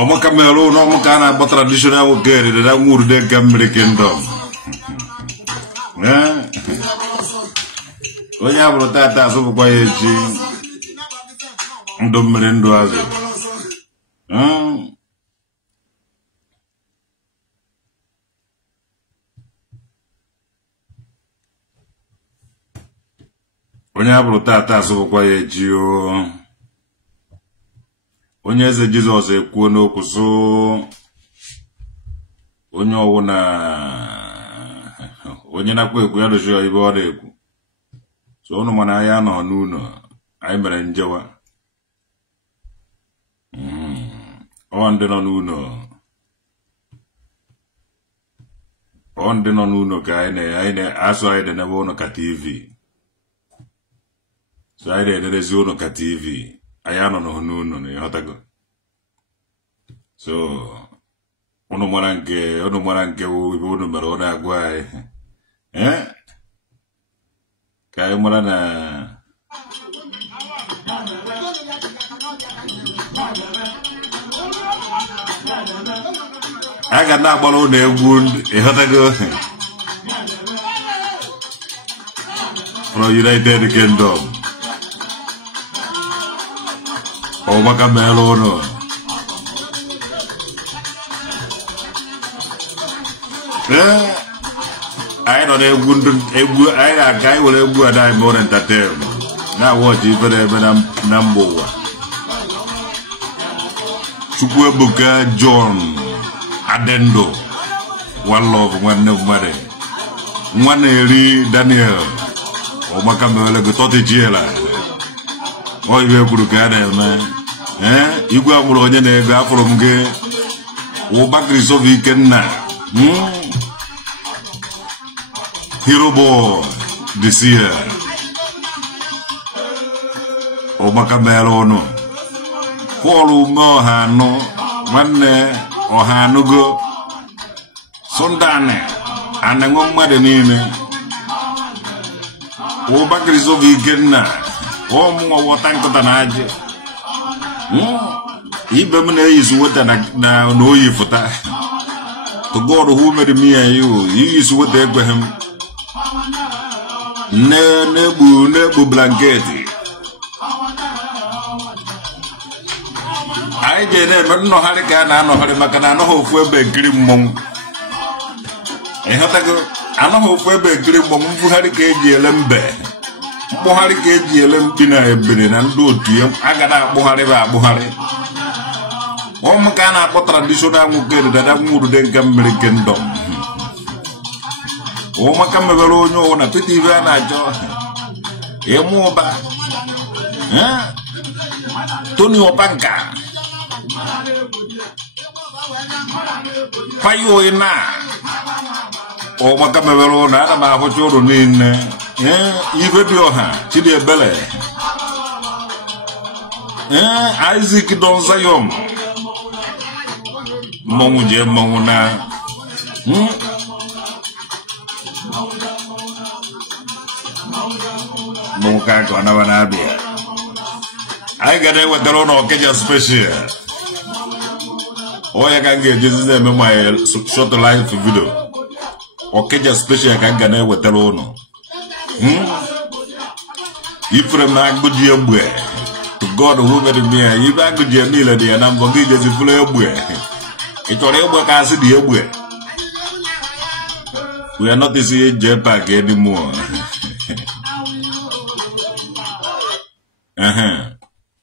Omo kamelo no mo kana ba traditional o gere da nguru de gamre kendo. Onya bro tata so kwa yeji. Ndo mrendo azo. Onya bro tata so kwa yeji o. Onye eze Jesus ekwuo n'okwu so onye ọwụ na onye nakwa ekwu ya dozi ibe ọ na-ekwu so unu mana ya nọ n'ụlọ anyị mere njewa ọ ndị nọ n'ụlọ ka anyị na-asụ anyị na-enebe ụnụ ka TV so anyị na-enerezi ụnụ ka TV anyị anọ n'ụlọ na ịghọtago so unu mara nke ibe unu mere ọ na-agwa anyị ka anyị mara na a ga na-agbara ụlọ egwu ịghọtago from United Kingdom o maka mere ụlọ anyị nọ n'egwu anyị na-aga anyị were egwu ada anyị more entertain na-awọchi ife na-eme na mba ụwa Chukwuebuka John Adendo One Love nwanne mmadụ nwanne eri Daniel ọmaka mere go totijiela o ibe kwuru ka a na-eme igwe amụrụ onye na-ego afọrọ m gị Ụbakiri Sovi Ikenna Hero Boy this year ọmaka mere ọnụ Paul Umeọhanụ nwanne ọhanụgo Sundane anenwe mmadụ niile Ụbakiri Sovi Ikenna ọmụnwa wọta nkụta na ajị ibe m na-eyisu weta na oyi fụta to God who made me and you use what they gave him nebu blanket I get it no harika no harimaka no hofu ebe giri mmom ehatago ano hofu ebe giri mmom mfu harika eji ele mbe mkpo harika eji ele mpi na ebere na ndị otu ya agada akpụgharị Omkana po traditional mugere dada nguru den kamere kendom. Omaka mebelo nyo na piti vana jo. Emoba. Tony Opanka. Payo ina. Omaka mebelo na ma hochoro nine. Ivedio ha chidi ebele. Isaac Don Zayom. Mongue monguna. Monka kona wanabi. I got it with the loan of Keja special. Oh, I can get this is my short life video. Or Keja special, I can get it with the loan. If from that good year, to God who made me, if I could get near the and I'm going to get the full of it's all about us, dear boy. We are not to see J-Pack anymore.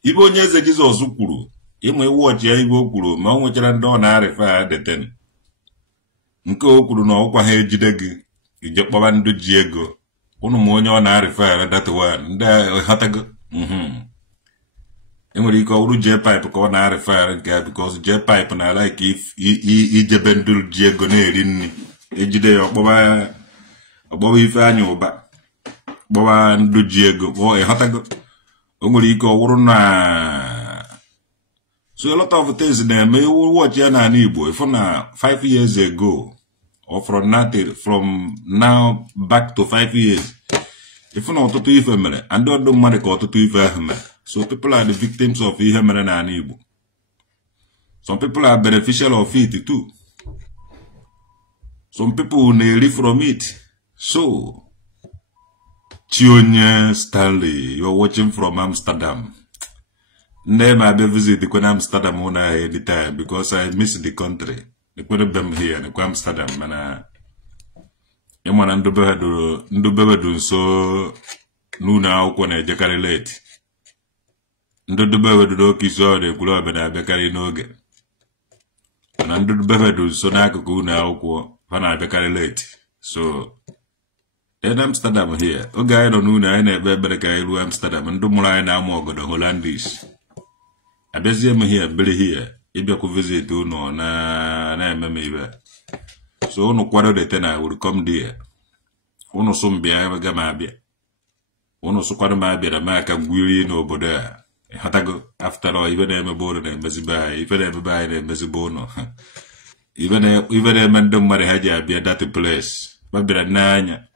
Ibo nyeze gizo zukuru. Imwe watch ya ibo okuru. Ma unwechara ndo na arifa de ten. Nke okuru na okwa ha ejide gi. Ije kpọba ndu ji ego. Unu ma onye ọ na arifa that one. Nda hatago. Enwere ike ọrụ J-Pipe ka ọ na arifa nke because J-Pipe na like if ijebe ndu ji ego na eri nni. Ejide ya ọkpọba ife anya ụba. Kpọba ndu ji ego. O hatago. So a lot of things there may watch yana Igbo if na 5 years ago or from now back to 5 years. If not to if and don't money call to if so people are the victims of Ihemere na Igbo. Some people are beneficial of it too. Some people nearly from it. So Chionya Stanley, you're watching from Amsterdam. Never I be visit the Amsterdam on any time because I miss the country. The couldn't be here in Amsterdam, and Eman and Dubedu so Nuna Okone Jacari late. Ndubedu Kiso, the Globe and I Becari Noge. And under Bevedu so Nakuna Oko, Pana Becari late. So in Amsterdam here, a guy don't know I never guy to Amsterdam and do more now more the Hollandese. I bet them here, Billy here, if you could visit to no, na maybe. So no quarter the tenor would come there. Ono some be a gamabia. Ono so quarter my bed, America Guiri no boda. Hatago after all, even a board and Messibai, even everybody and Messibono. Even a man don't marry Haja be a dirty place. But be a nine.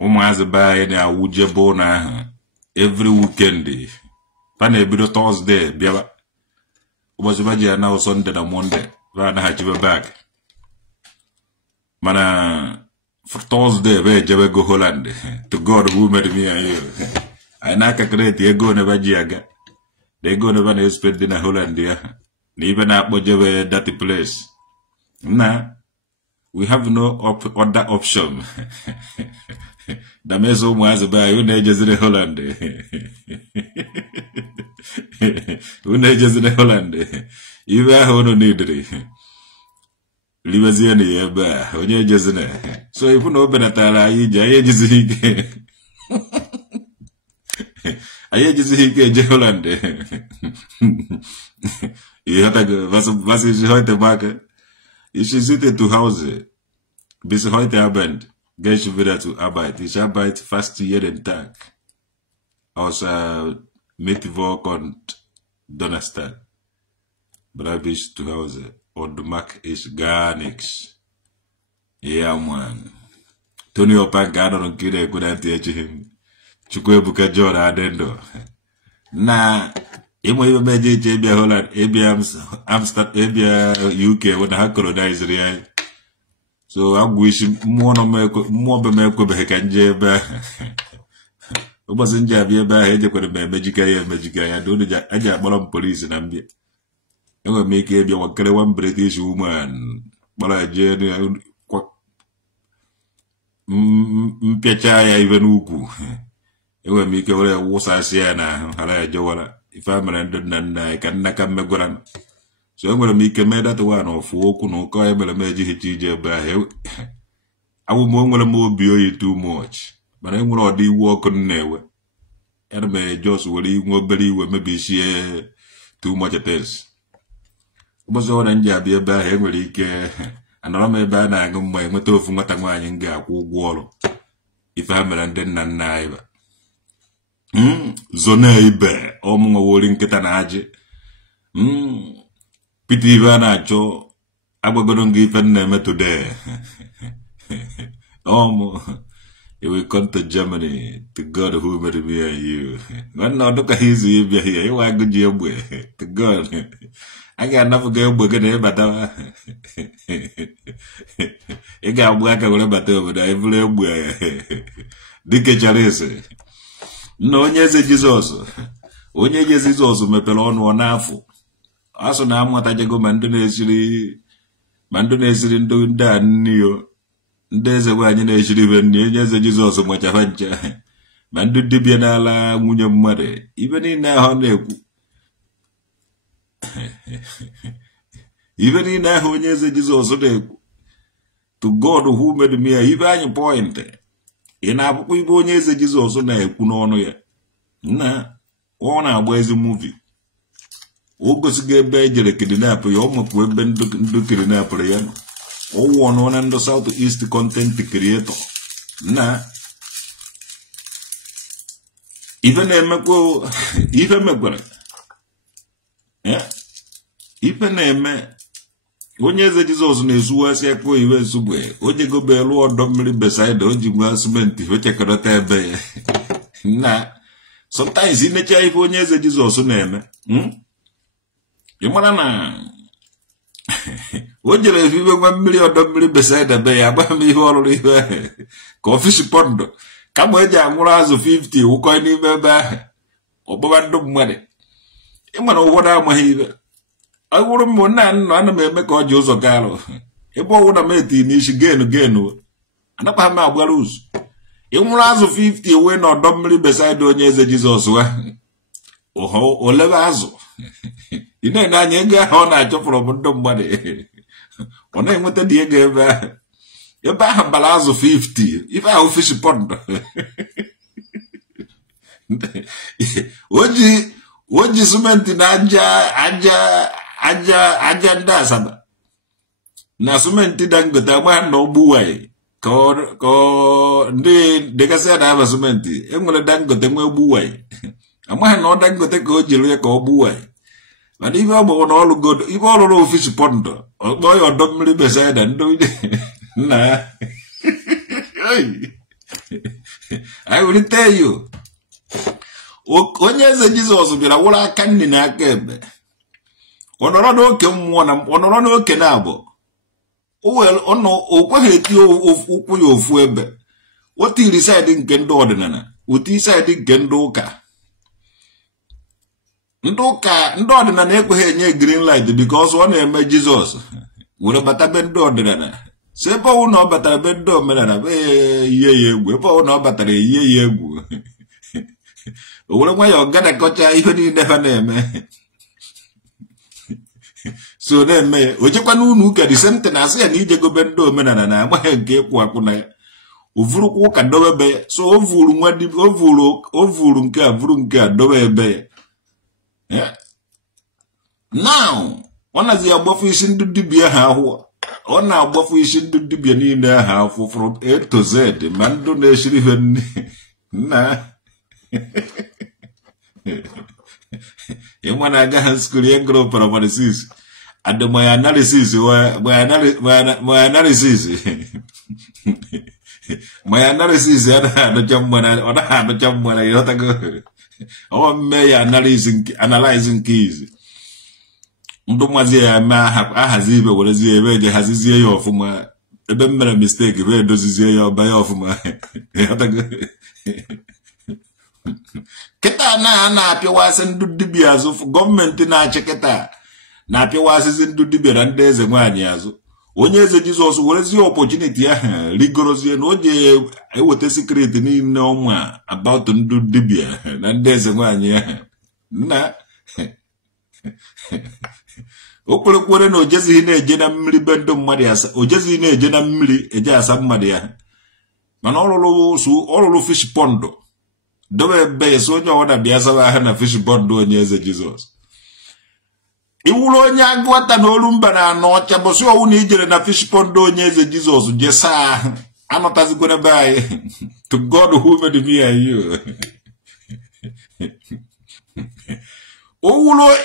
Omaze buy na wuje bona every weekend. Pane bido Thursday biaba. Ubazibaji na Sunday na Monday. Vana hachive back. Mana for Thursday we jabe go Holland. To God who made me and you. I naka create ye go never jiaga. They go never na spend in Holland ya. Even up jabe that place. Nah. We have no other option. The meso was by Unages in Holland. Unages in Holland. You were who needed it. Livaziani, when you're just in it. So if you know Benatara, I just he Holland. You have to go. Was is the market? Ich zitten zu Hause. Bis heute Abend gehe ich wieder zu Arbeit. Ich arbeite fast jeden Tag. Außer Mittwoch und Donnerstag. Bleibe ich zu Hause. Und mag ich gar nichts. Ja, man. Tony Opanka don't kire kuda teaching. Chukwuebuka John Adendo. Na Imo even meje Ebia Holland, Ebia Amsterdam, Ebia UK when I colonized the so I wish more be kanje ba. Obasanjo bia ba heje ko be magica ya do the aja bolom police na mbia. Ewe make Ebia wakere one British woman. Bala je mpiacha ya even uku. Ewe make wale wosa sia na hala ya jawala. ife mere ndị nna nna ka nna ka mmegwara so enwere m ike mee data one ofu okwu na ụkọ ebere m ejighịcha ije ebe ahụ awụ m nwere m obi oyi too much mana enwere ọdị iwu ọkụ na-ewe yana m just were inwe obere iwe mebishie too much things ụbọchị ọbụla nji abịa ebe ahụ enwere ike anọrọ m ebe a na-aṅụ mmanya enweta ofu nwata nwaanyị m ga-akwụ ụgwọ ọrụ ife ha mere ndị nna nna anyị ba zona ibe ọmụnwa wori nkịta na ajị pita ibe a na-achọ agbagoro gị ife na-eme today you will come to Germany to God who made me and you. When not look at his here, you are good to God. I got enough of go again, but you got work about over there everywhere. Dick Charese. No, yes, Jesus. Onye Jesus mepelon one half. Also, now what I go Mandonesiri doing that new. Ndeze wanye na-eshiri ibe nne nyeze Jizọs mwacha ncha ma ndị dibịa n'ala nwunye mmadụ ibe niile ahụ na-ekwu ibe niile ahụ onye eze Jizọs na-ekwu to God who made me ibe anyị point ị na-abụkwa ibe onye eze Jizọs na-ekwu n'ọnụ ya na ọ na-agba ezi movie o gosigo ebe ejere kidnap ya ọmụkwa ebe ndị kidnap ya one and the Southeast content creator. Na even a meko, even me, yeah, even a me. When you say Jesus is was a co even subway, when you go below or dominant beside the Ojima cement, which I cannot have. Na sometimes in the child when you say Jesus name, you wanna. What you if you 1 million beside the bay, about me already coffee pond. Come with your Muras of 50, who can even buy or Bavando money. You know what I'm here. I wouldn't want none make all Joseph Gallo. If I would have made in again, and up my balloons. You Muras of 50 win or doubly beside Donez Jesus. Oh, Levazo. You know, I get on I talk from somebody. When I went to the game, you buy a balance of 50. If I fish pond, what you cement in Aja Saba? Now, cement didn't get a man no buoy. They said I have a cement. I'm going to dang go them buoy. A man not dang go take a jelly or buoy. But if I'm all good, if all fish pond, or boy or dog me beside and do it. Nah. I will tell you. When you say Jesus, be a walla candy na keb. Honorano came one, honorano canabo. Oh, well, oh no, oh, what hate you of Ukuyo Fuebe? What he deciding Kendordana? What he deciding Kendoka? Ndoka ndo na na-ekwe enye green light because one eme Jesus were bata bendo dana sepa uno bata bendo menana be ye egwu ebe uno batara ye egwu were nwa ya ogada kocha ihe ni never na-eme so na-eme ojekwa na unu ka the same thing as ya na ijego bendo menana na agba nke ekwu akwu na ovuru ka dobe so ovuru nwa di ovuru nke avuru nke dobe ebe. Yeah. Now, one of the above is in the Dibia how on our buff is in the Dibia in their house from A to Z, the man donation even. Nah. You want to get school and grow for analysis. And my analysis, my analysis. My analysis, I had a jump when I got to go. Oh, may analyzing keys. Ndomazi ahazibe walazi ebe hazizie yo ofuma ebe mere mistake ebe dozizie yo ba yo ofuma keta na apịwasị ndụ dibịa azụ gọọmenti na-achị keta na apịwasị ndụ dibịa na ndị eze nwaanyị azụ onye eze Jizọs werezie opportunity ahụ rigorozie na oje eweta secret niile ọnwa about ndụ dibịa na ndị eze nwaanyị ahụ na Okwerekwere na ojezi na-eje na mmiri be ndụ mmadụ asa ojezi na-eje na mmiri eje asa mmadụ ya mana ọrụrụ fish pond dobe ebe so onye ọwụna bịa saba aha na fish pond onye eze Jizọs iwuru onye agụata na olu mba na anọ ọcha bụsị ọwụ na ijere na fish pond onye eze Jizọs je saa ahụ anọtazikwana be anyị to God who made me and you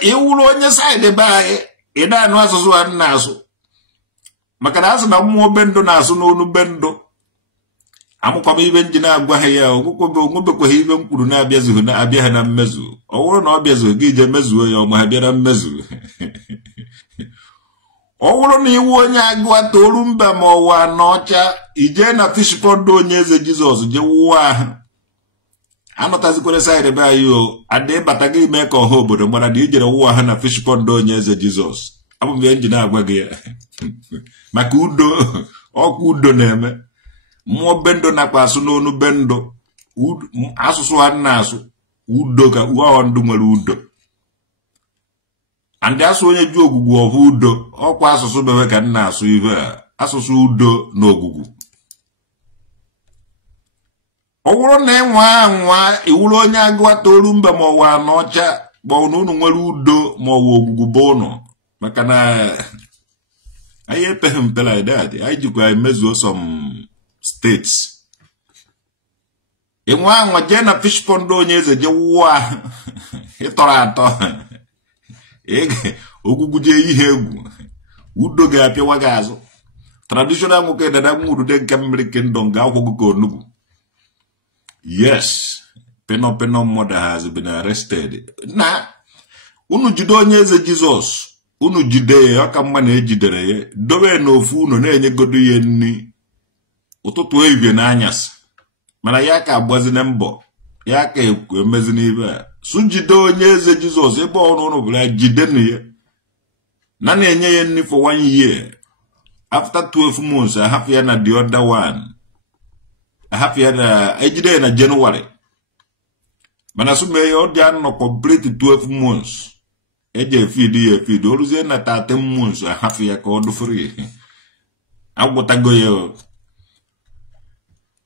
iwuru onye side be anyị ịda anụ asụsụ a na-asụ maka na asụ na mmụọ be ndụ na-asụ n'onu be ndụ amụkwam ibe nji na-agwa ha ya onwebekwaghị ibe mkpụrụ na-abịazughị na-abịa ha na mmezu ọ bụrụ na ọ bịazughị gị ije mezuo ya ọma ha bịa na mmezu ọ bụrụ na iwu onye agụa toolu mba ma ọwa n'ọcha ije na fish pond onye eze Jizọs je wụwa ahụ anọtazikwere saịdị be anyị o adị bata gị ime ka ọha obodo mara na ijere wụwa ha na fish pond onye eze Jizọs abụ m nji na-agwa gị ya maka udo ọkwa udo na-eme mmụọ bendo nakwa asụ n'onu bendo asụsụ ha na-asụ udo ka uwe ndụ nwere udo andị asụ onye ju ogwugwu ọhụ udo ọkwa asụsụ bebe ka nna asụ ibe a asụsụ udo na ogwugwu ọ bụrụ na enwa iwuru onye agụa toolu mba ma ọwa n'ọcha gbaụ na unu nwere udo ma ọwa ogwugwu bụ ụnụ maka na anyị epeghị mpe like that anyị jikwa emezuo some states enwe anwa jee na fish pond onye eze je wụwa ịtọrọ atọ ogwugwu jee ihe egwu udo ga-apịawa gị azụ traditional nwoke dada nwurude nke mmiri kingdom ga-akwụgụ ka onugbu yes peno mmadụ has been arrested na unu jide onye eze Jizọs unu jide ya ọka mma na ejidere ya dobe n'ofu unu na-enyegodo ya nri ụtụtụ ehihie na anyasị mana ya ka agbazina mbọ ya ka emezi n'ibe a sujide onye eze Jizọs ebe ọrụ bụla jide ya na-enye ya nri for 1 year after 12 months ahapụ ya na the other one ahapụ ya na ejide ya na January mana sume ya ọ dị anọ complete 12 months eje feed oruzie na 13 months ahapụ ya ka ọ dị free agwụtago ya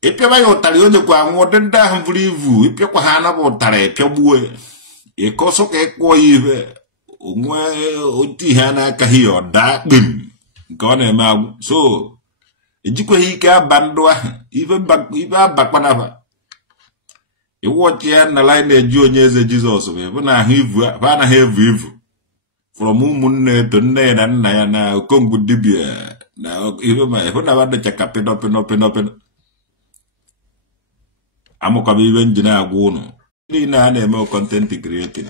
ịpịaba ya ụtarị onye kwa anwụ dị ndị ahụ buru ivu ịpịakwa ha anabụ ụtarị pịagbuo ya ịkọsọ ka ịkpụọ ya ihe onwe otu ihe a na-akaghị ya ọ daa kpem nke ọ na-eme agwụ so ejikweghị ike aba ndụ ahụ ibe abakpanaba iwu ọchị ya na lai na-eji onye eze Jizọs bụ na ahụ ivu ha anaghị evu from ụmụnne eto nne ya na nna ya na okongwu dibia na ihe ma ịhụ na badịcha ka peno amụkọba ibe nji na-agwa ụnụ niile a na-eme content creating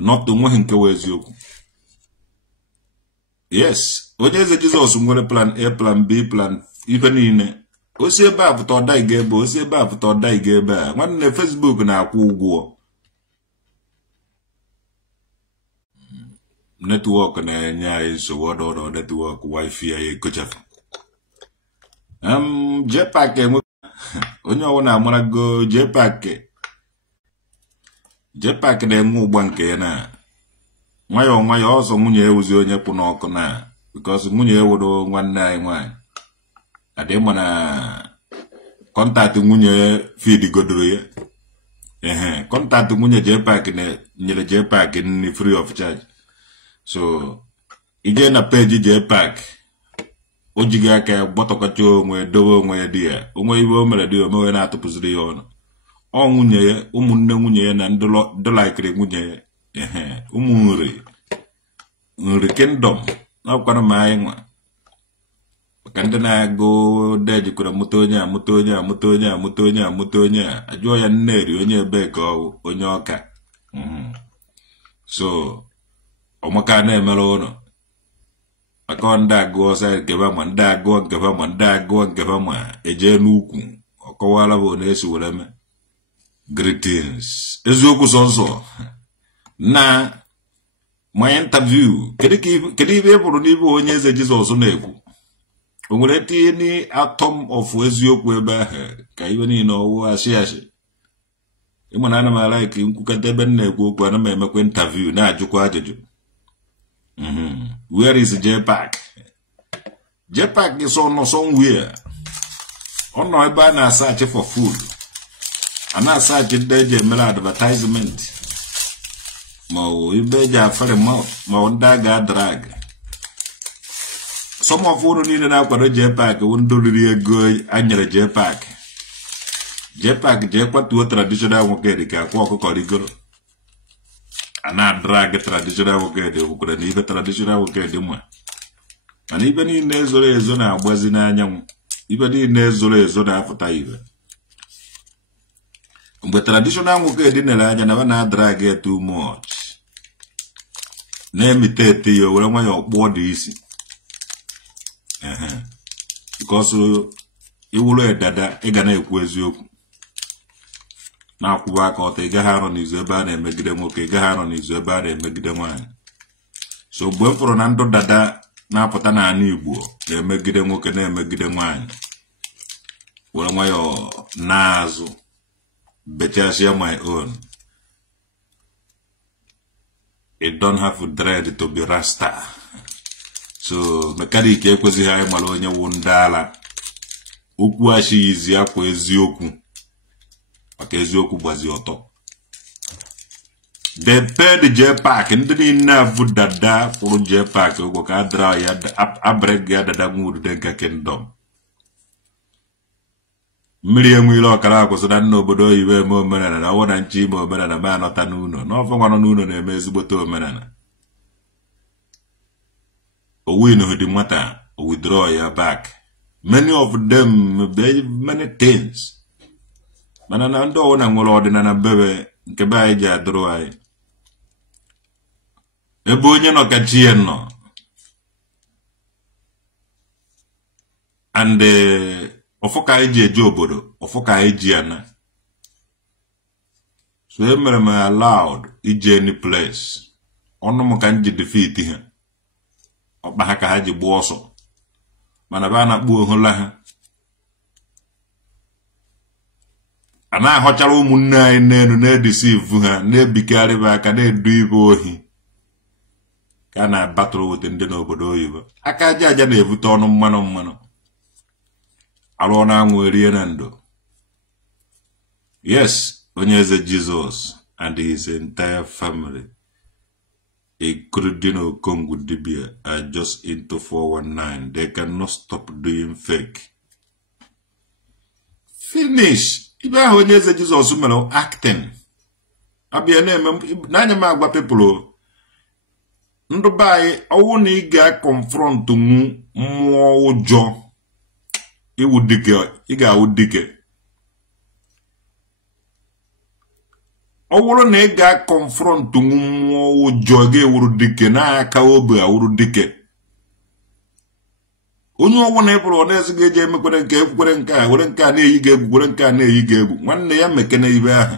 not onweghị nke wee eziokwu yes onye eze Jizọs nwere plan A plan B plan ife niile osi ebe a pụta ọda iga ebe osi ebe a pụta ọda iga ebe a nwanne Facebook na-akwụ ụgwọ netwọk na-enye anyị nsogbu ọdọọdọ netwọk wifi anyị ekochafu JPAC enwe onye ọwụ na-amarago JPAC na-enwe ụgba nke ya na nwayọọ ọzọ nwunye ewuzi onye kwụ n'ọkụ na because nwunye ewuru nwanne anyị nwaanyị adị mma na kọntaktị nwunye feed godoro ya kọntaktị nwunye JPAC nyere JPAC nri free of charge so ije na peji JPAC o jighị aka ya gbọtọkọcha onwe dobe onwe ya di ya onwe ibe o mere di ya omewe na-atụpụziri ya ọnụ ọ nwunye ya ụmụnne nwunye ya na ndụlaikiri nwunye ya ụmụ nri kingdom na-akwara m anyị nwa maka ndị na-agụ dejikwara mụta onye a ajụọ ya nneri onye ebe ka onye ọka so ọmaka na-emere ụlọ maka ndị agụọ ọsọ nkeba ma ndị agụọ nkeba ma eje n'ukwu ọkọwara bụ na esi were me greetings eziokwu sọnsọ na my interview kedu ibe bụrụ n'ibe onye eze Jizọs na-ekwu o nwere tinye ni atom of eziokwu ebe ahụ ka ibe niile ọwụ asị ịmana ana m like nkwukọta ebe m na-ekwu okwu ana m emekwa interview na-ajụkwa ajụjụ. Where is J-Pack? J-Pack is on somewhere. On no ebe na search for food. Ana search ndị je mere advertisement. Ma ibe je afere mouth, ma onda ga drag. Some of unu niile na-akwado J-Pack ndo riri ego anyere J-Pack. J-Pack je kwatuo traditional nwoke dị ka akwa ọkụkọ rigoro. Ana drag traditional nwoke dị okwukere na ibe traditional nwoke dị mma. Mana ibe niile ezoro ezo na-agbazi n'anyanwụ. Ibe niile ezoro ezo na-apụta ibe. Mgbe traditional nwoke dị nere anya na na drag too much. Na-emitate ya were nwa ya ọkpụọ dị isi. Because iwuru edada ị ga na-ekwu eziokwu. Na-akwụwa aka ọtọ ị gaghị anọ n'izu ebe a na-emegide nwoke, ị gaghị anọ n'izu ebe a na-emegide nwaanyị. So mgbe m fụrụ na ndụ dada na-apụta n'ala Igbo na-emegide nwoke na-emegide nwaanyị, were nwayọọ n'azụ bechasịa my own. It don't have dread to be rasta. So mekanik ekwezighị anyị mara onye wụ ndị ala. Okwu achịghịzi akwa eziokwu maka eziokwu gbazi ọtọ. They paid J-Pack ndị niile avụ dada kwụrụ J-Pack ụgwọ ka adra ya abreg ya dada nwurude nke kingdom. Mmiri enwere ọkara akwụsị na nna obodo oyibo eme omenala na ọwụ na nche ime omenala ma anọta n'ụlọ n'ọfọ nwanọ n'ụlọ na-eme ezigbote omenala. O win the matter, o withdraw your back. Many of them, many things. Manana ndo na nwere ọdịnala bebe nke be anyị ji adụrụ anyị. Ebe onye nọ ka chi ya nọ. And ọfọ ka anyị ji eje obodo, ọfọ ka anyị ji ana. So emere m allowed ije any place. Ọnụ m ka m ji defeat ha. Ọkpa ha ka ha ji gba ọsọ. Mana ba na-akpụ ohụla ha. A na-ahọchara ụmụnne anyị n'elu na-edisivu ha, na-ebikarịba aka na-edu ibe ohi. Ka a na-abatụrụ wete ndị n'obodo oyibo. Aka aja aja na-evute ọnụ mmanụ. Alụ na anwụ erie na ndo. Yes, onye eze Jesus and his entire family, including Okongu Dibia, are just into 419. They cannot stop doing fake. Finish. Ibe ahụ onye eze Jesus mere acting. Abịa na-anya m agwa people ndụ be anyị ọwụ na ị ga-confront mmụọ ụjọ iwu dike, ị ga-awụ dike. Ọ wụrụ na ị ga-confront mmụọ ụjọ ga-ewuru dike na-aka obe awụrụ dike. Onye ọwụ na ịpụrụ ọ na-ezi ga-eji emekwere nke ekwukwere nke a were nke a na-eyi ga-egwu were nke a na-eyi ga-egwu nwanne ya mekene ibe ahụ.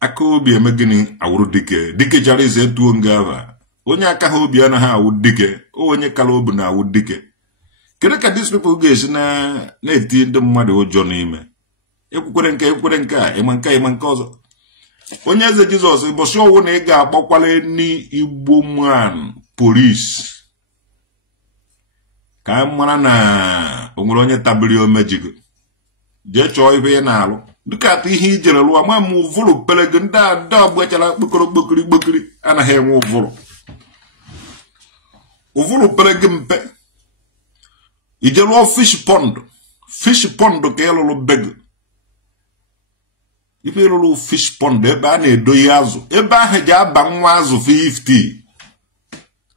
Aka obi eme gịnị awụrụ dike. Dike chara ize etuo nga aba. Onye aka ha obi anaghị awụ dike. Onye kala obi na-awụ dike. Kedu ka these people ga-esi na-eti ndị mmadụ ụjọ n'ime? Ekwukwere nke a ịma nke ọzọ. Onye eze Jizọs ụbọchị ọwụ na ị ga-agbakwala n'Igbo man police ka a mara na o nwere onye tabiri omejigo. Jee chọọ ibe ya na-alụ dịka atụ ihe ijere lụọ ma mụ ụvụrụ pere gị ndị ada gbechara kpokiri anaghị enwe ụvụrụ pere gị mpe. Ije lụọ fish pond ka ịlụlụ bego. Ife ịlụlụ fish pond ebe a na-edoghị azụ, ebe ahụ ji aba nwa azụ 50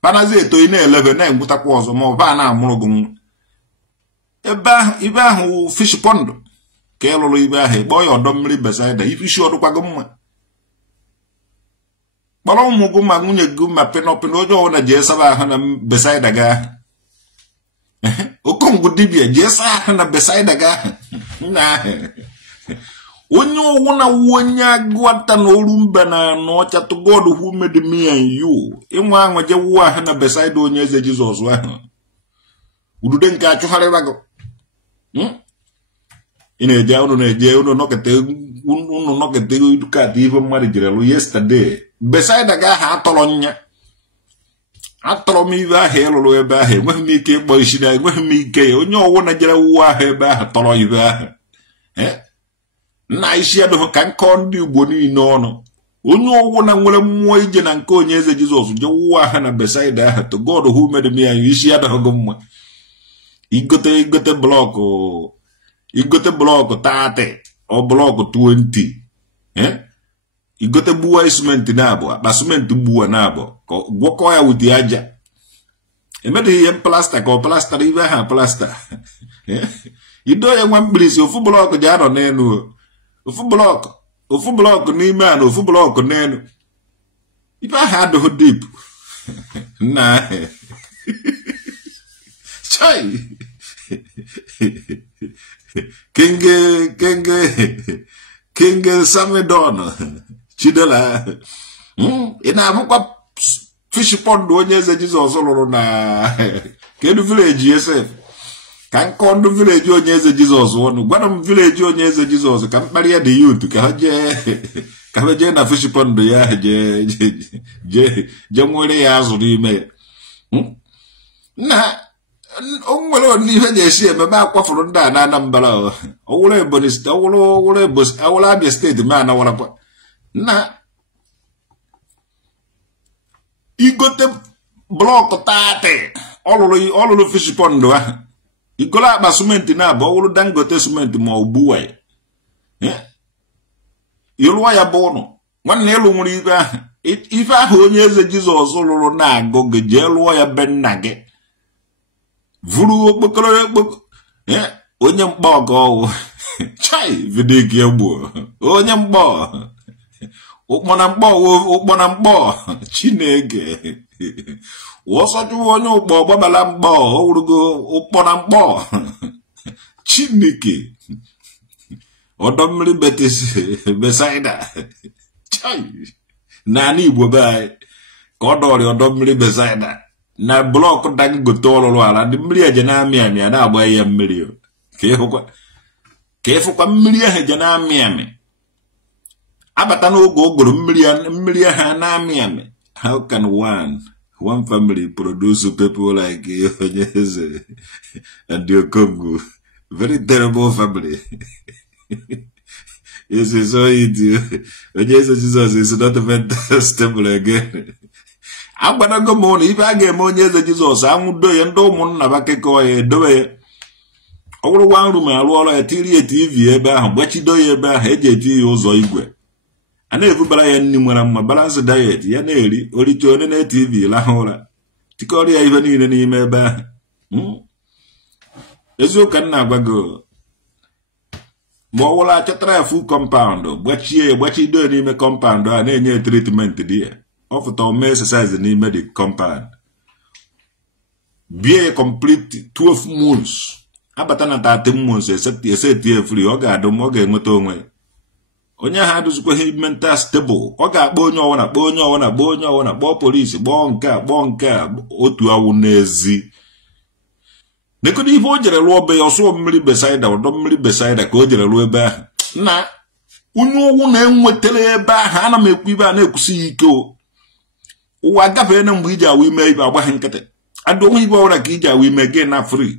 panazi etoyi na 11 na-engwutakwa ọzọ ma ọ ba na-amụrụ gị nwa. Ibe ahụ fish pond ka ịlụlụ ibe ahụ ịkpọ ya ọdọ mmiri Besaida. Ife isi ọdụkwa gị mma. Kpọrọ ụmụ gị ma nwunye gị ma pịnọpịnọ onye ọbụla jee saba ahụ na Besaida gị ahụ. Okongu Dibia jee saa ahụ na Besaida gị ahụ. Onye ọwụ na onye agụata na oru mba na n'ọcha to God who made me and you. Ịnwe ahụ je wuo ahụ na Besaida onye eze Jizọs ahụ. Udude nke achụgharịba gị. ine ja uno ne je uno nokete ka ti fo mari jere lo yesterday beside ga ha tolonya atọrọ m ibe ahụ ịlụrụ ebe ahụ enweghị m ike ịkpọ isi na enweghị m ike ya onye ọwụ na jere wuo ahụ ebe ahụ tọrọ ibe ahụ nna isi adịghị ka nkọ ndị Igbo niile ọnụ onye ọwụ na nwere mmụọ ije na nke onye eze Jizọs je wuo ahụ na Besaida ahụ to God who made me and isi adịghị mma igote blọkụ 30 ọ blọkụ 20 igote gbuwa simenti na abụ akpa simenti gbuwa na abụ ka gwọkọ ya wuti aja emedeghị ihe plasta ka ọ plastara ibe ha plasta ido ya nwa mkpirisi ofu blọkụ ji anọ n'elu ofu blọkụ n'ime a na ofu blọkụ n'elu ibe ahụ adịghị dip na chai King Samedon Chidela ina abụkwa fish pond onye eze Jizọs lụrụ na kedu village SF ka nkọndụ village onye eze Jizọs ọnụ gwara m village onye eze Jizọs ka mkparị ya dị youth ka ha jee na fish pond ya je nwere ya azụ n'ime ya na o nwere onihe na-esi emebe akwafuru ndị a na Anambra ọwụrụ Ebonyi steeti ọwụrụ Abia steeti ma anawarakwa na igote blọkụ 30 ọlụrụ fish pond ahụ igolo akpa simenti na abụ ọwụrụ Dangote simenti ma ogbuwa ịlụọ ya bụ ụnụ nwanne ịlụ nwere ife ahụ onye eze Jizọs lụrụ na-agụ gị jee lụọ ya be nna gị vuru okpokoro onye mkpọ ọgọ ọwụ chai vidio gị egbuo onye mkpọ ụkpọ na mkpọ Chineke wọsọchụwa onye ụkpọ gbabala mkpọ ọwụrụgo ụkpọ na mkpọ Chineke ọdọ mmiri Besaida chai naanị Igbo be anyị ka ọ dọrị ọdọ mmiri Besaida na blọkụ Dangote ọlụrụ ala ndị mmiri eje na-amị amị a na-agba ya mmiri ka ịfụkwa mmiri ahụ eje na-amị amị abata n'oge ogoro mmiri ahụ na-amị amị. How can one family produce people like onye eze and the Congo? Very terrible family. Yes, so it onye eze Jesus is not even stable again. Agbanago mo ife a ga-eme onye eze Jizọs anwụdo ya ndị ụmụnna bakekọ ya edobe ya ọ bụrụ one room arụ ọrụ ya tiri ya TV ebe ahụ gbachido ya ebe ahụ eji eti ya ụzọ igwe a na-ebubara ya nri nwere mma balance diet ya na-eri oricha onye na TV lahụ ụra tikọrọ ya ihe niile n'ime ebe ahụ eziokwu nna agwago ma ọ wụla achọtara ya full compound gbachido ya n'ime compound a na-enye treatment dị ya of the home exercise n'ime the compound be a complete 12 months abata na 13 months except free ọ ga-adụ ọ ga-enweta onwe onye ha adụzikwa mental stable ọ ga-akpọ onye ọwụna kpọọ polisi kpọọ nke a otu awụ n'ezi nekodo ife o jere lụọ be ya ọsọ mmiri Besaida ọdọ mmiri Besaida ka o jere lụọ ebe ahụ na onye ọwụ na-enwetara ebe ahụ ana m ekwu ibe a na-ekwusi ike ụwa gafee na mgbe iji awụ ime ibe agbaghị nkịtị adị onwe ibe ọbụla ka iji awụ ime gị na free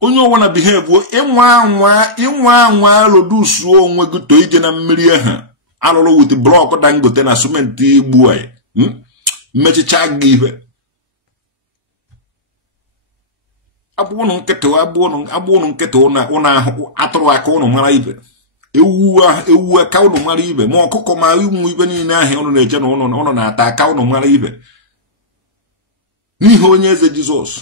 onye ọbụla behave ịnwa anwa rodusuo onwe gị to ije na mmiri ahụ alụrụ wit blọkụ Dangote na simenti igbu anyị mmechicha gị ife abụọnụ nkịtị ụnụ ahụ atụrụ aka ụnụ mara ibe ewu aka ụnụ mara ibe ma ọkụkọ ma ụmụ ibe niile ahụ ụnụ na-eche na ụnụ na-ata aka ụnụ mara ibe n'ihi onye eze Jizọs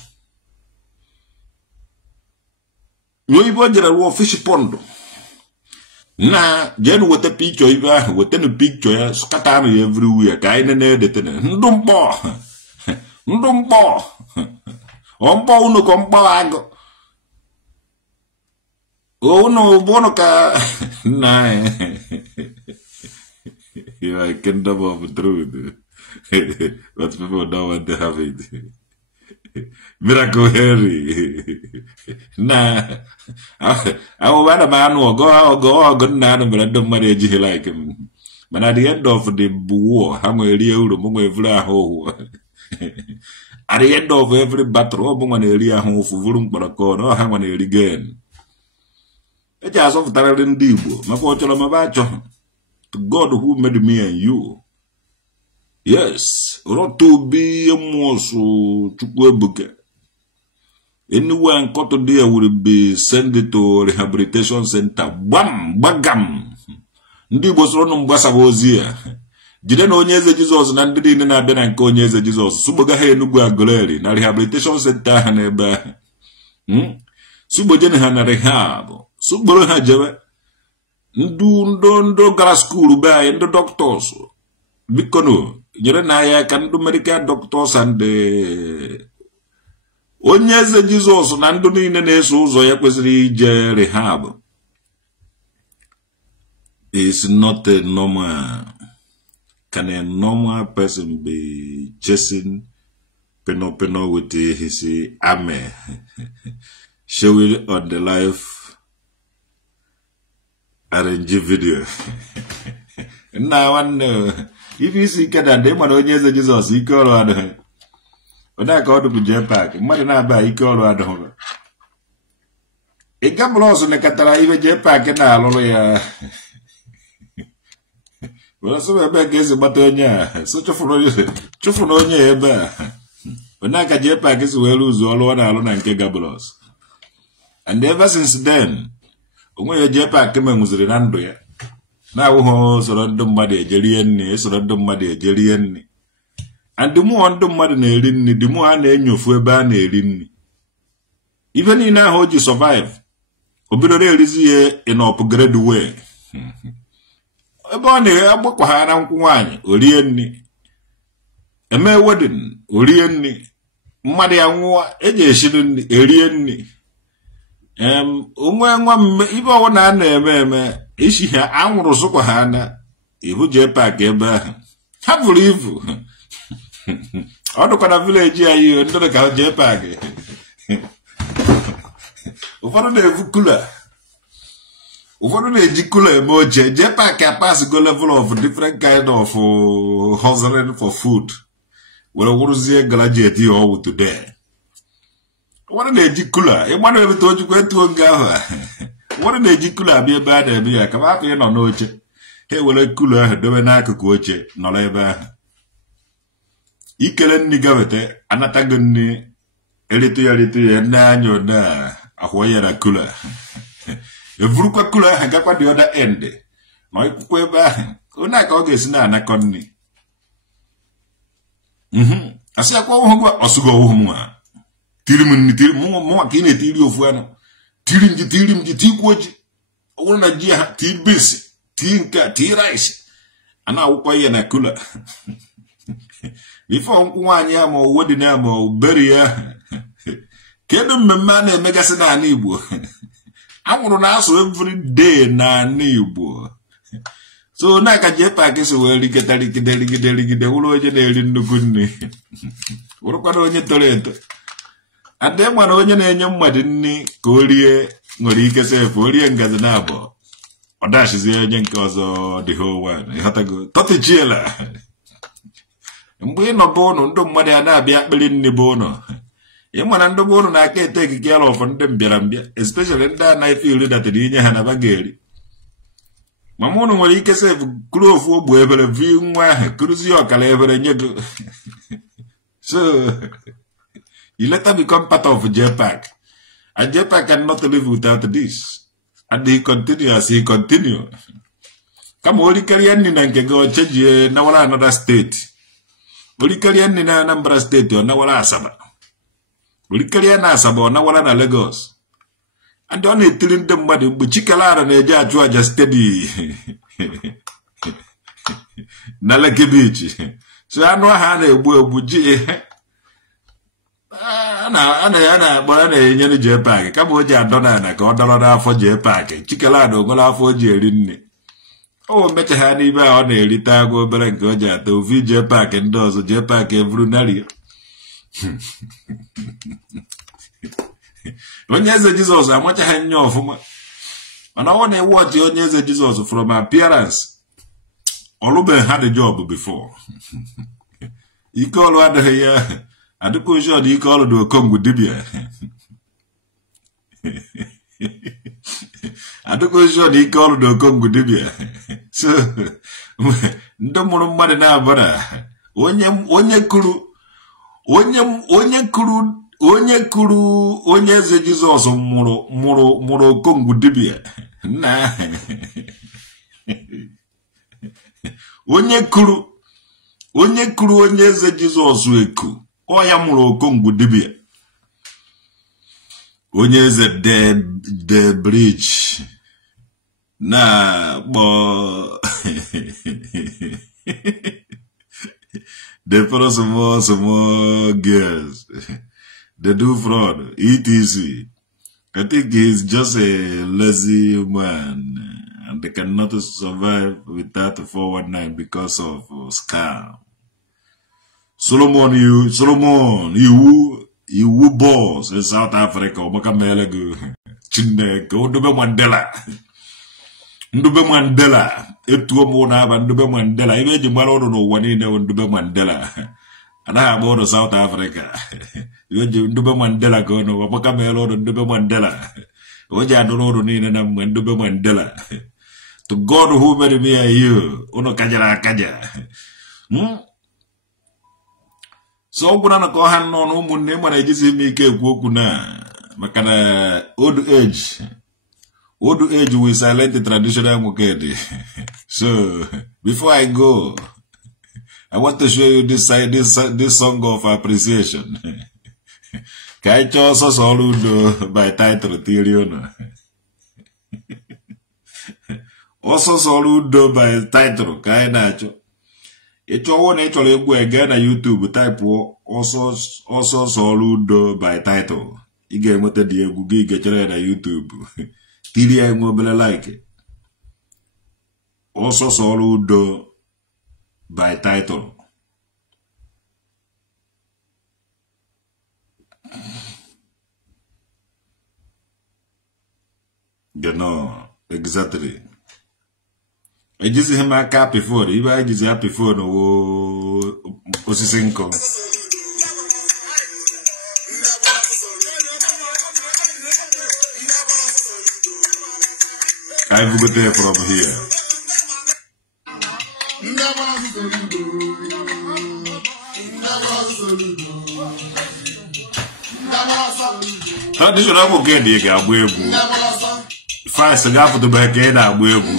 nye ibe o jere rụọ fish pond na jenu weta pikchọ ibe ahụ wetanu pikchọ ya skata anụ ya everywhere ka anyị na-edetene ndụ mkpọ ọmkpọ unu ka mkpọ agụ unu bụ unu ka na you are kingdom of truth but people don't want to have it Miracle Harry. Nah, I will rather man or go good now than I don't manage like him. But at the end of the war, how many real hole. At the end of every battle, one area home for Vurum Paracord, how many again. A jazz of Taran Dibo, my fortune of my batch. To God who made me and you. Yes, not to be a morsel to Quebec. Anyone caught there will be sent to rehabilitation center. Bam, bagam. Ndi was run Basavozia. Didn't only Jesus and didn't have been and conyes Jesus. Subogahe Nugua Glory, na rehabilitation center Haneba. Subogen Hana rehab. Suboroha Java. Ndo gara school by and the doctors. Bikono. Naya can do medical doctors and the Onyeze Jesus Nanduni Nesu Zoyakwesri rehab is not a normal. Can a normal person be chasing peno with his ame? Show it on the live RNG video. Now I know. If you see that they want to Jesus, he call on when I go to the jetpack, Marina by he call on a couple also in the Catara, even jetpack and all. Well, so I beg is a batonia, such a Chufunonia bear. When I get jetpack is well lose all one alone and Kegabulos. And ever since then, when your jetpack came was Renandria. Now, so random muddy, Jellian, so random muddy, Jellian. And the more random muddy, the more I name you for a ban. Even in a how you survive. Obidore is here in upgrade way. A bonny, a book Hana Kwan, Orienni. A mere wedding, Orienni. Muddy and war, education, Orienni. Even one I name. Ishi ha anwụrụ sokwa ha na ihu jetpack ebe ahụ ha bụrụ ivu ọ dụkwa na village anyị ndị ka jetpack ụfọdụ na-evu kula ụfọdụ na-eji kula eme oche jetpack pass go level of different kind of hustling for food were wụrụzie graduate ya ọwụ today ụfọdụ na-eji kula ịgbanụ ebute ojikwa etuo nga ahụ What an ejicula be a bad idea? Come up in on noche. He will a cooler, doing a coach, no labor. Equal nigavete, anatagoni, a little, and nine or da, a wire cooler. A vruka cooler, I got at the other end. My quiver, Unako is nana conni. I say, I also go home. Tilimun, more keenly till of one. Tilim Jitikuj, all Nadia, tea bis, tinka, tea rice, and now quay in a cooler. Before one yam or wedding yam or barrier, Kedum the man and Megasana Nibu. I want to ask every day na Nibu. So Naka jetpack is well, get a delicate, the whole way in the good name. What about your talent? And then one onion and young madini, Colie, Norika say, Folie and Gazanabo. Or dash is the agent cause of the whole one. You have to go. Totichilla. And we no bono, don't muddy and I be in the bono. Young and the bono, I can't take care of on them, Berambia, especially in that I feel that the Dina Hanabagari. Mamon will he say, Clue for Buever, viewing my Cruzio, Calaver, and you. So. You let them become part of a jetpack. A jetpack cannot live without this. And he continue as he continue. Come on, carry any and can go change Nawala another state. Will carry any Anambra state or Nawala Asaba? Will carry an Asaba or Nawala na Lagos? And only telling them what the Chicala and a judge just steady. Nalaki beach. So I know how they will buji. Ana but any jetpack. Come on, Jadona, go down for jetpack. Chicalado, go for Jerini. Oh, better honey by on a little go back go jet to V jetpack and does a jetpack every night. onye eze Jesus amachaghị nya ọfụma mana ọ na-ewu ọchị onye eze Jesus from appearance ọlụbeghị had a job before ike ọlụ adịghị ya adịkwa ozi ọdị ike ọlụ dị okongwu dibịa adịkwa ozi ọdị ike ọlụ dị okongwu dibịa so ndị mụrụ mmadụ na-abara onye kuru onye eze Jesus mụrụ okongwu dibịa na onye kuru onye eze Jesus eku ọ ya mụrụ okongwu dibịa onye eze the bridge na bo they follow some more girls. They do fraud, etc. I think he's just a lazy man, and they cannot survive without 419 because of scam. Solomon, you boss in South Africa. Makamelegu, Chineke, Ndube Mandela. Etuo mona ba Ndube Mandela. Ibe jimalo no wanine Ndube Mandela. And I am out South Africa. Ndube Mandela go no Makamelo Ndube Mandela. Oja don't know ni na Ndube Mandela. To God who made me and you. Uno kaja. So kuna na ko han no umunne mana ejisi mi ke kwoku na makana old age we silent the traditional mukedi. So before I go, I want to show you this song of appreciation. Kaicho so soludo by title Tiriona. Also soludo by title Kainacho. Echo one actually go again na YouTube type also soludo by title. Ige mote die gugi gechere na YouTube. Tiria mobile like. Also soludo by title. Genau, exactly. I just have my cap before. If I just have before, no, Osisenko. I will get there from here. Traditional go get the gabu. First, I got to back in that webu.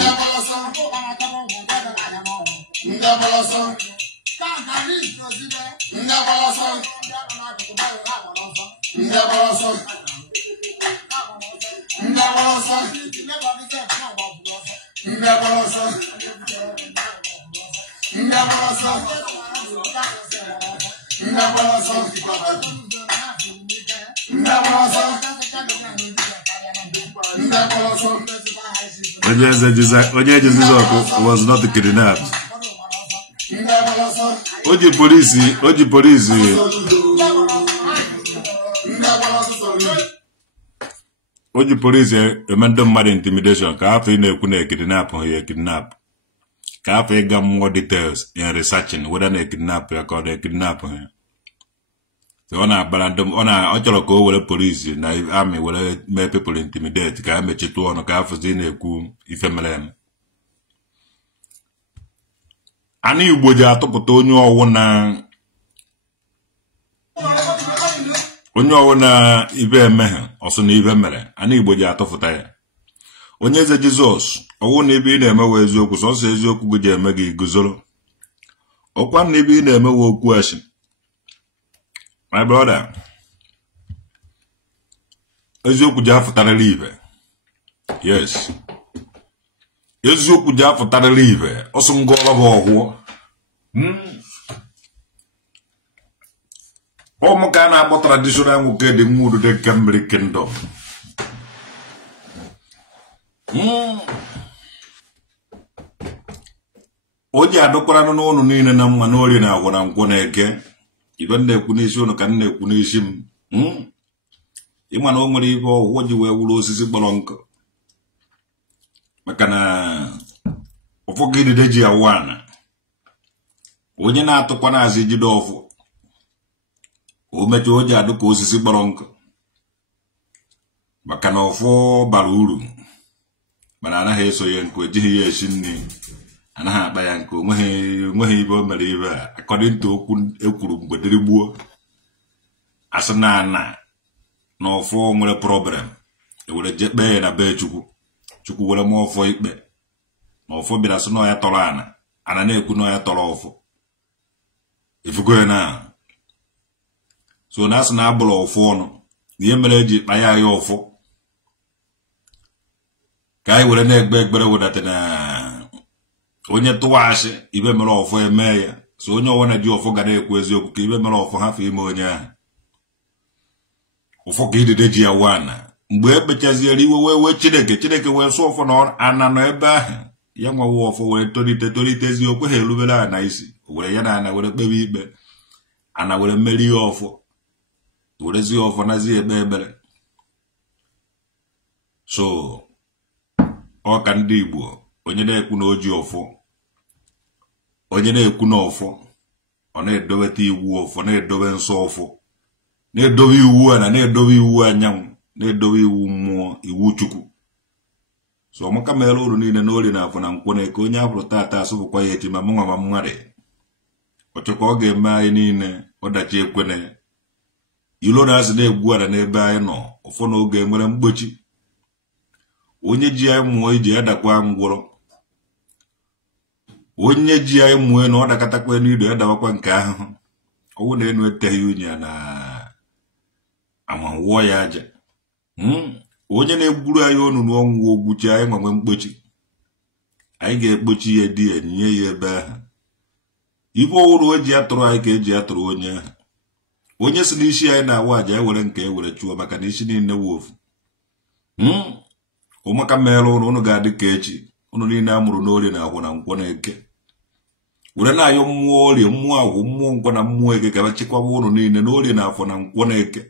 Oje was not kidnapped. Oji police. Oji police emendo mad intimidation. Ka afi na ekwu na kidnap or kidnap. Ka afi ga more details in researching whether na kidnap ya ka na kidnap him. So ona barandom ona ochoro ko wele police na army wele make people intimidate ka mechitu ono ka afi na ekwu ife melem. Ani Igbo ji atụpụta onye ọwụ na ibe emeghe ọsọ na ibe mere. Ani Igbo ji atụpụta ya. Onye eze Jesus ọwụ na ibe ị na-emewe eziokwu sọsọ eziokwu gị ji eme gị guzoro. Ọkwa na ibe ị na-emewe okwu ashi. My brother, eziokwu ji afụtarịrị ibe. Yes. Eziokwu ji afụtarịrị ibe ọsọ ngọrọ bụ ọhụụ. Ọmụka na-akpọ traditional nwoke dị nwudu dị Kemri Kingdom. O ji adọkwara n'ụlọ niile na mma n'ori na agwa na nkwọ na eke. Even the Kunishon can ne Kunishim. Iman only for what you were roses belong. Makana forget the Degia one. When you're not to Panazi Jidofu. Umetoja do Cosi belong. Makana for Baluru. Banana Heso Yanko, Jihia Shinni. And I have Bayanko, Mahibo Mariva, according to Ukurum, but the book. As a nana, no form with a problem. It would a jet bay and a bear chuku will a more for it be. No for be as no atolana, and a neck could no atolofo. If you go now. So that's an apple of phone, the emerald by your fo. Guy with a neck back better with that. When you wash it, even more for a mayor. So no one at your forget it was your even more for half a monia. Or forget the Degia one. Where because you were Chideke were so for not and another young war for 30 days you put Lubella nice. Where Yana with a baby and I will a melly awful. What is your for Nazi baby? So, all can do. Onyene kuno oji ofo onyene kuno ofo ona edowe ti iwu ofo na edowe nso ofo na edowe iwu na edowe iwu anyam na edowe iwu mmụọ iwu chukwu so maka melo ru niile na oli na afọ na nkwone ka onye afọ tata asụbụkwa ya eti ma mụnwa ma mmare ochekwa ọ ga-eme anyị niile ọdachi ekwene ilo na asị na-egwu ara n'ebe anyị nọ ofo na oge nwere mgbochi onye ji anyị mmụọ iji adakwa ngwọrọ onye ji anyị mmụọ na ọ dakatakwa n'ido adawakwa nke ahụhụ ọwụ na enu eteghị unyi na amanwụọ ya aja onye na-egburu anyị onu n'ọnwụ ogbuchi anyị nwanwe mkpochi anyị ga-ekpochi ya dị enye ya ebe ahụ ife ọhụrụ o ji atụrụ anyị ka eji atụrụ onye ahụ onye si n'isi anyị na-awa aja ewere nke ewere chụọ maka na isi niile wofu ụmụaka mere ụnụ ga-adị ka echi ụnụ niile amụrụ n'orie na ahụ na nkwọ na eke were na-ayọ mmụọ orie mmụọ ahụ mmụọ nkwọ na mmụọ eke ka chekwaba ụnụ niile n'orie na afọ na nkwọ na eke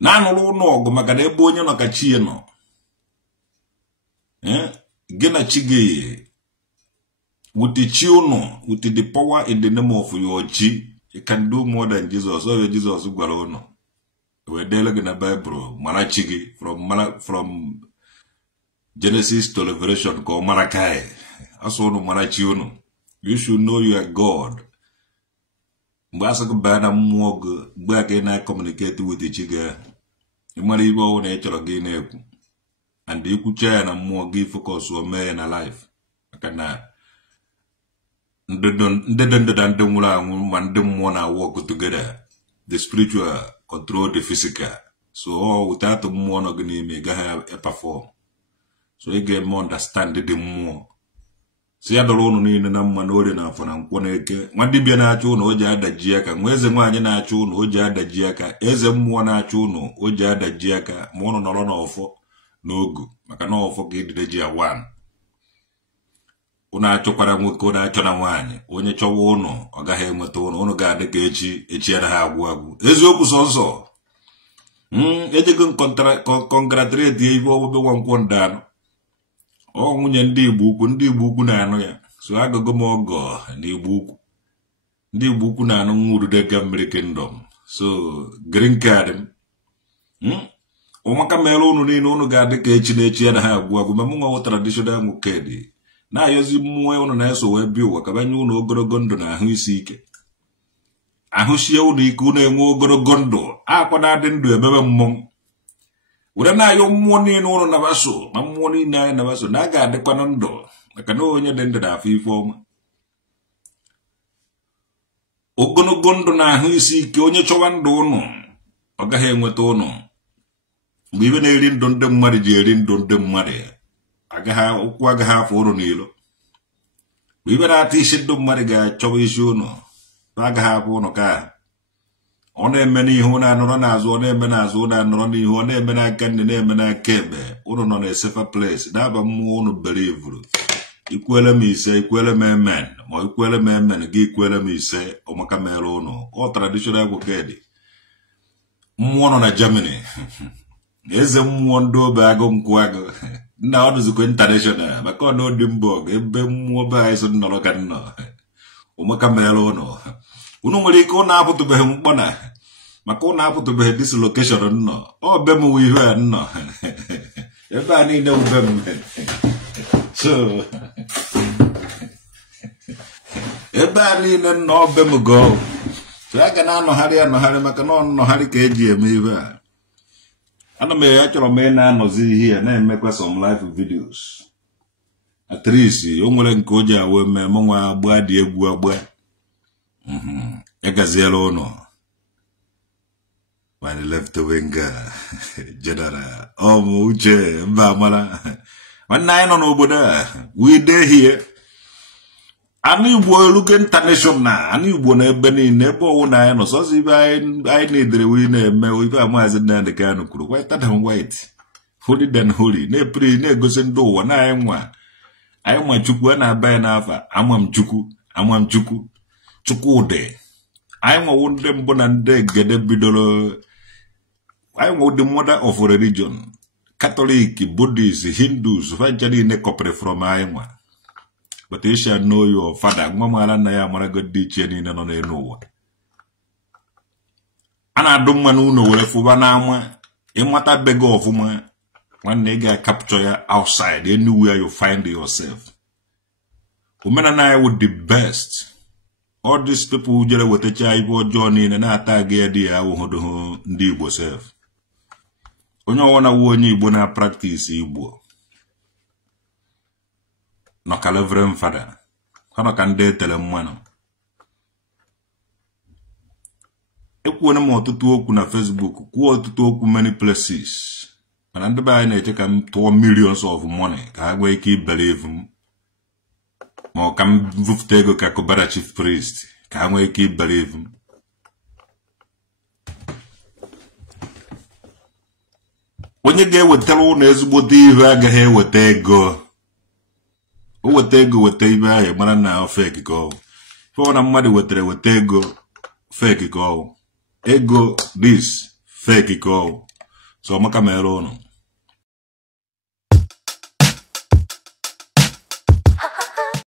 na-anụrụ ụnụ ọgụ maka na ebe onye nọ ka chi ya nọ gị na chi gị with the chi ụnụ with the power in the name of your chi you can do more than Jesus. All Jesus gwara ụnụ we dele gị na Bible mara chi gị from Genesis to Revelation ko Malachi. Aso no marachi unu. You should know you are God. Mbasa ko bana muogo, gba ke na communicate with the chiga. Imari ibo na echoro gi na eku. And you could share na muogo focus on me na life. Akana ndedon mula mandem wanna work together. The spiritual control the physical. So without the one organization ga perform. So you get more understanding the more. See, I don't know na manori na for na nkwoneke. Nwadibia na achu no oja adajiaka. Mweze nwanye na achu no oja adajiaka. Eze mmụọ na achu no oja adajiaka. Mwono nolo na ofo n'ogu. Maka na ofo ka idideji ya one. Una achokwara nwoke na acho na nwanye. Onye chowo uno ogahe nweta uno. Uno ga adị ka echi ya na ha agwụ. Eziokwu sọnsọ. Ejego congratulate ife obobe nwankwọ ndano. O nwunye ndị Igbo ukwu na-anụ ya so agago m ogo na Igbo ukwu ndị Igbo ukwu na-anụ nwuru deka mmiri kingdom so green card ụmụaka mere unu niile unu ga-adị ka echi na echi ya na ha agwụ ma mụ nwa traditional nwoke dị na-ayọzi mmụọ unu na-eso wee bịa ụwa ka banye unu ogologo ndụ na ahụ isi ike ahụsie unu ike unu enwe ogologo ndụ akwa na-adị ndụ emebe mmụọ were na-ayọ mmụọ niile ụlọ nabaso ma mmụọ niile anyị nabaso na a ga-adịkwa na ndụ maka na onye dị ndụ na-afọ ife ọma ogologo ndụ na ahụ isi ike onye chọwa ndụ ụnụ ọ gaghị enweta ụnụ mgbe ibe na-eri ndụ ndị mmadụ ji eri ndụ ndị mmadụ ụkwụ agaghị afọ ụnụ n'ilo mgbe ibe na-ata isi ndụ mmadụ ga-achọwa isi ụnụ agaghị afọ ụnụ ka ọ na-eme n'ihu na-anọrọ n'azụ ọ na-eme n'azụ na-anọrọ n'ihu ọ na-eme n'aka nne na-eme n'aka ebe ụnụ nọ na sefa place na-aba mmụọ ụnụ bere ivuru ikwele m ise ikwele m amen ma ikwele m amen gị ikwele m ise ọmaka mere ụnụ ọ traditional gwokedi mmụọ nọ na Germany eze mmụọ ndị obe agụ nkwụ agụ nna ọ dụzikwa international maka ọ na Odimborg ebe mmụọ be anyị so nnọrọ ka nnọ ọmaka mere ụnụ unu nwere ike ụnụ apụtụbeghị mkpọna maka ụnụ apụtụbeghị dislocation nnọ ọ be m wụ ihe a nnọ ebe a niile ube m so ebe a niile nnọ be m go so a ga na-anọgharị maka na ọnọgharị ka eji eme ihe a ana m achọrọ m na-anọzi ihe na-emekwa some live videos at least o nwere nke o ji awe mme m nwa agba dị egwu agba egaziela ụnọ my left wing general Uche mba amara nwanne anyị nọ n'obodo a we dey here anụ Igbo elugo international anụ Igbo na ebe niile ebe ọwụ na anyị nọ sọsọ ibe anyị na-edere wee na-eme ibe Maazị Nnamdi Kanu kwuru whiter than white holy than holy na-epiri na-egosi ndị ụwa na anyị nwa Chukwu a na-aba ya n'afa Amamchukwu Chukwudị anyị nwewo ndị mbụ na ndị egede bidoro anyị nwewo the mother of religion Catholic, Buddhist, Hindus vaja niile kọpịrị from anyị nwa but you shall know your father nwa mara nna ya mara god dị iche niile nọ n'elu ụwa a na-adụ mma n'ụlọ were fụba n'ama ịmata bego ọfụma nwanne ị ga-capture ya outside anywhere you find yourself omenala anyị wụ the best. All these people who jere wetecha ibe ọjọọ niile na-ata gị ya dị ya awụhụdụhụ ndị Igbo self onye ọwụna wu onye Igbo na practice Igbo nọ ka Reverend Fada ha nọ ka ndị etere mmanụ ekwuona m ọtụtụ okwu na Facebook kwuo ọtụtụ okwu many places mana ndị be anyị na-eche ka m tụọ millions of money ka ha nwee ike ibelieve m ma ọ ka m vụfute ego ka Kubara chief priest ka ha nwee ike ibelieve m onye ga-ewetara ụlọ ezigbote ihe agaghị eweta ego o weta ego weta ibe ahụ mara na ọ fake ka ọ fọ na mmadụ weta ego fake ka ọ ego this fake ka ọ so maka mere ụnụ